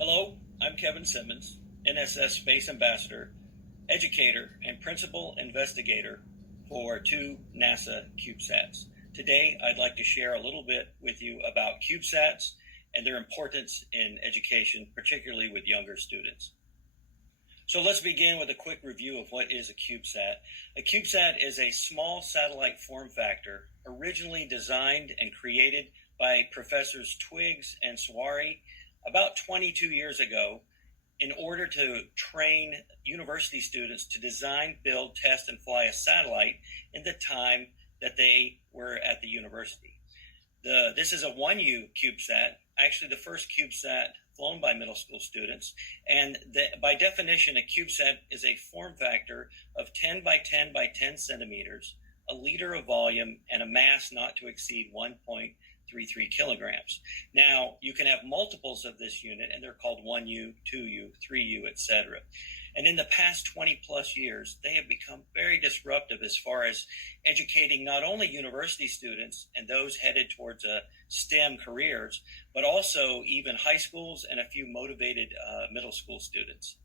Hello, I'm Kevin Simmons, NSS Space Ambassador, educator, and principal investigator for two NASA CubeSats. Today, I'd like to share a little bit with you about CubeSats and their importance in education, particularly with younger students. So let's begin with a quick review of what is a CubeSat. A CubeSat is a small satellite form factor originally designed and created by Professors Twiggs and Swary about 22 years ago in order to train university students to design, build, test, and fly a satellite in the time that they were at the university. This is a 1U CubeSat, actually the first CubeSat flown by middle school students, and by definition, a CubeSat is a form factor of 10 by 10 by 10 centimeters, a liter of volume, and a mass not to exceed 1.33 kilograms. Now, you can have multiples of this unit, and they're called 1U, 2U, 3U, etc. And in the past 20 plus years, they have become very disruptive as far as educating not only university students and those headed towards STEM careers, but also even high schools and a few motivated middle school students.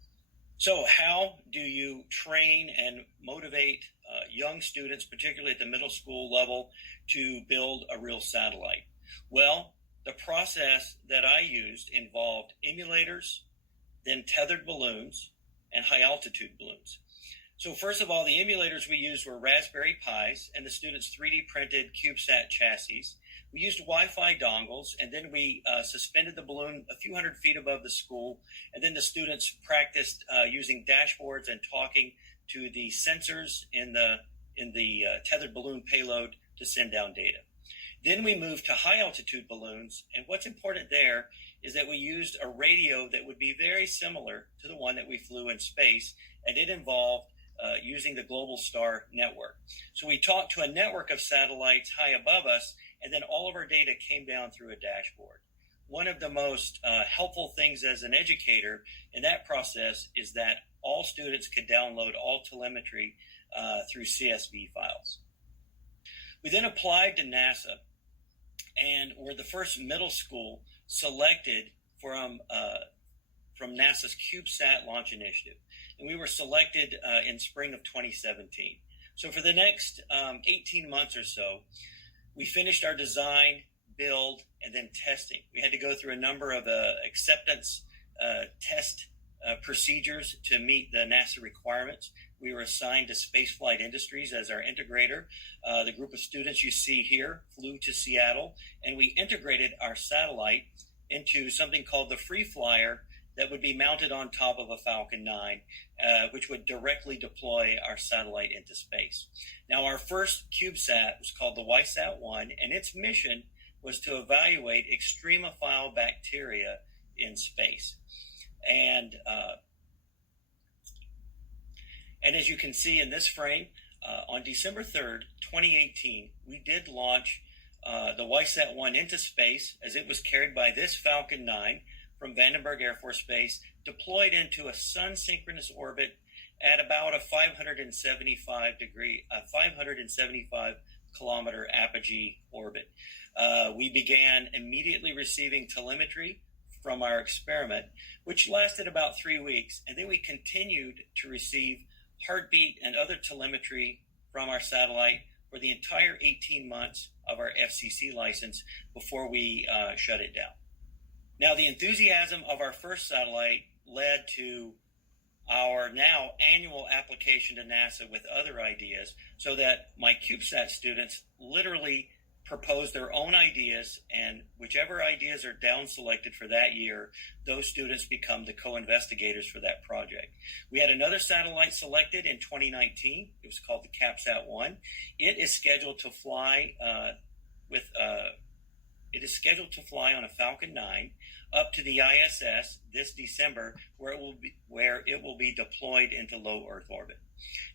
So how do you train and motivate young students, particularly at the middle school level, to build a real satellite? Well, the process that I used involved emulators, then tethered balloons, and high-altitude balloons. So first of all, the emulators we used were Raspberry Pis, and the students 3D printed CubeSat chassis. We used Wi-Fi dongles, and then we suspended the balloon a few hundred feet above the school, and then the students practiced using dashboards and talking to the sensors in the tethered balloon payload to send down data. Then we moved to high-altitude balloons, and what's important there is that we used a radio that would be very similar to the one that we flew in space, and it involved using the Global Star network. So we talked to a network of satellites high above us, and then all of our data came down through a dashboard. One of the most helpful things as an educator in that process is that all students could download all telemetry through CSV files. We then applied to NASA and were the first middle school selected from NASA's CubeSat launch initiative. And we were selected in spring of 2017. So for the next 18 months or so, we finished our design, build, and then testing. We had to go through a number of acceptance test procedures to meet the NASA requirements. We were assigned to Spaceflight Industries as our integrator. The group of students you see here flew to Seattle, and we integrated our satellite into something called the Free Flyer that would be mounted on top of a Falcon 9, which would directly deploy our satellite into space. Now, our first CubeSat was called the YSat-1, and its mission was to evaluate extremophile bacteria in space. And as you can see in this frame, on December 3rd, 2018, we did launch the YSat-1 into space as it was carried by this Falcon 9 from Vandenberg Air Force Base, deployed into a sun-synchronous orbit at about a 575 kilometer apogee orbit. We began immediately receiving telemetry from our experiment, which lasted about 3 weeks, and then we continued to receive heartbeat and other telemetry from our satellite for the entire 18 months of our FCC license before we shut it down. Now, the enthusiasm of our first satellite led to our now annual application to NASA with other ideas, so that my CubeSat students literally propose their own ideas, and whichever ideas are down selected for that year, those students become the co-investigators for that project. We had another satellite selected in 2019. It was called the CubeSat-1. It is scheduled to fly on a Falcon 9 up to the ISS this December, where it will be deployed into low Earth orbit.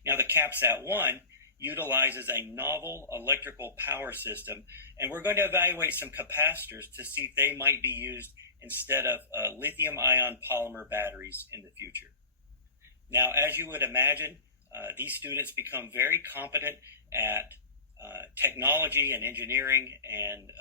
Now, the CubeSat-1 utilizes a novel electrical power system, and we're going to evaluate some capacitors to see if they might be used instead of lithium-ion polymer batteries in the future. Now, as you would imagine, these students become very competent at technology and engineering and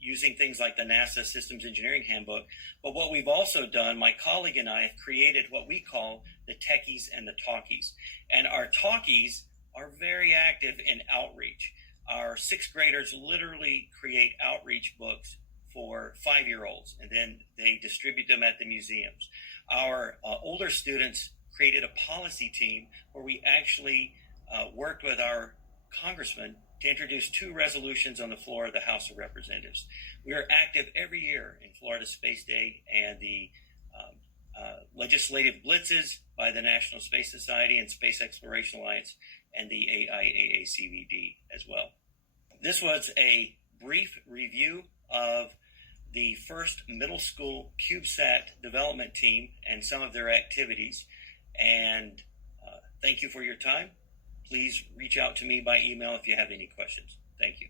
using things like the NASA Systems Engineering Handbook. But what we've also done, my colleague and I have created what we call the Techies and the Talkies. And our Talkies are very active in outreach. Our sixth graders literally create outreach books for 5-year-olds, and then they distribute them at the museums. Our older students created a policy team where we actually worked with our congressman to introduce 2 resolutions on the floor of the House of Representatives. We are active every year in Florida Space Day and the legislative blitzes by the National Space Society and Space Exploration Alliance and the AIAA-CVD as well. This was a brief review of the first middle school CubeSat development team and some of their activities. And thank you for your time. Please reach out to me by email if you have any questions. Thank you.